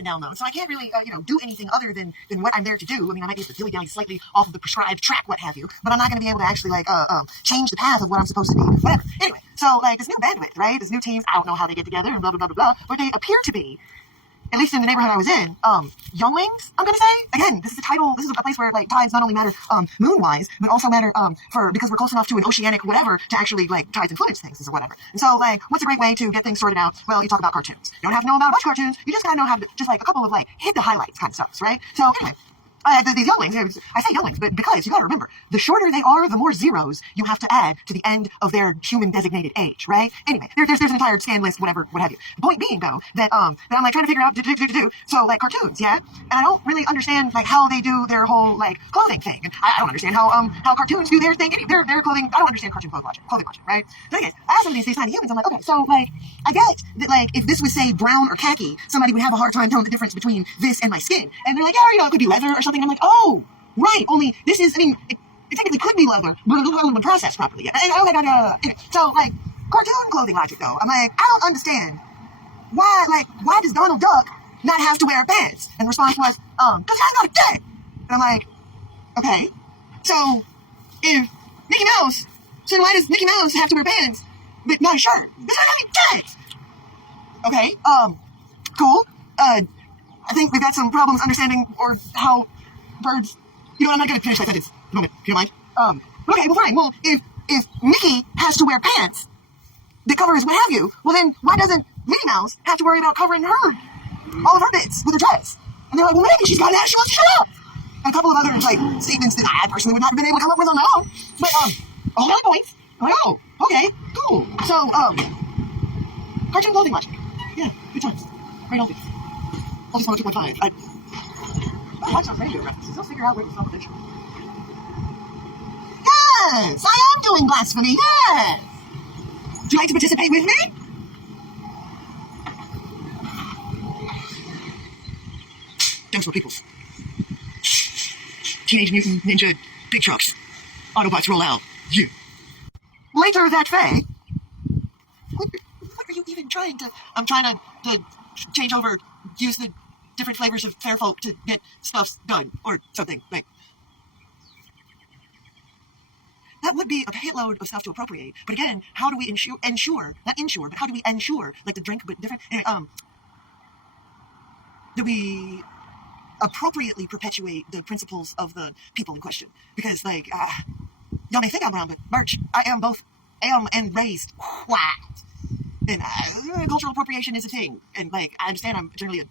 in down mode, so I can't really, do anything other than what I'm there to do. I mean, I might be able to dilly-dally slightly off of the prescribed track, what have you, but I'm not going to be able to actually, change the path of what I'm supposed to be, whatever. Anyway, so, this new bandwidth, right, this new teams, I don't know how they get together and blah, blah, blah, blah, blah, but they appear to be, at least in the neighborhood I was in, younglings, I'm gonna say. Again, this is a place where, tides not only matter, moon-wise, but also matter, because we're close enough to an oceanic whatever to actually, tides influence things or whatever. And so, what's a great way to get things sorted out? Well, you talk about cartoons. You don't have to know about a bunch of cartoons, you just gotta know how to, just a couple of, hit the highlights kind of stuff, right? So, anyway. These younglings, I say younglings, but because you gotta remember, the shorter they are, the more zeros you have to add to the end of their human designated age, right? Anyway, there's an entire scan list, whatever, what have you. The point being, though, that I'm trying to figure out, so, cartoons, yeah? And I don't really understand, how they do their whole, clothing thing. And I don't understand how cartoons do their thing, their clothing. I don't understand clothing logic, right? But anyways, I asked some of these tiny humans, I'm like, okay, so, I get that, if this was, say, brown or khaki, somebody would have a hard time telling the difference between this and my skin. And they're like, yeah, it could be leather or something. I'm like, oh, right, only this is, it technically could be leather, but it hasn't been processed properly yet. Anyway, so, cartoon clothing logic, though, I'm like, I don't understand why does Donald Duck not have to wear pants? And the response was, because he's not a dick. And I'm like, okay, so, if Mickey Mouse, so why does Mickey Mouse have to wear pants, but not a shirt? Because he's not a dick. Okay, cool, I think we've got some problems understanding or how birds, I'm not going to finish that sentence a moment, if you don't mind. Okay, well, fine. Well, if Mickey has to wear pants that cover his what have you, well, then why doesn't Minnie Mouse have to worry about covering all of her bits with her dress? And they're like, well, maybe she's got that. She wants to shut up. And a couple of other, statements that I personally would not have been able to come up with on my own. But, a whole lot of points. I'm like, oh, okay, cool. So, cartoon clothing logic. Yeah, good times. Great old days. Office 2.5. I watch those radio references. They'll figure out ways to self-addiction. Yes! I am doing blasphemy, yes! Would you like to participate with me? Dinosaur peoples. Teenage Mutant Ninja Big Trucks. Autobots roll out. Yeah. Later that day. What are you even trying to... I'm trying to change over, use the different flavors of fair folk to get stuff done, or something, that would be a shitload of stuff to appropriate. But again, how do we ensure, but how do we ensure, the drink, but different, do we appropriately perpetuate the principles of the people in question? Because, y'all may think I'm brown, but Birch, I am both am and raised white. And cultural appropriation is a thing. And, I understand I'm generally a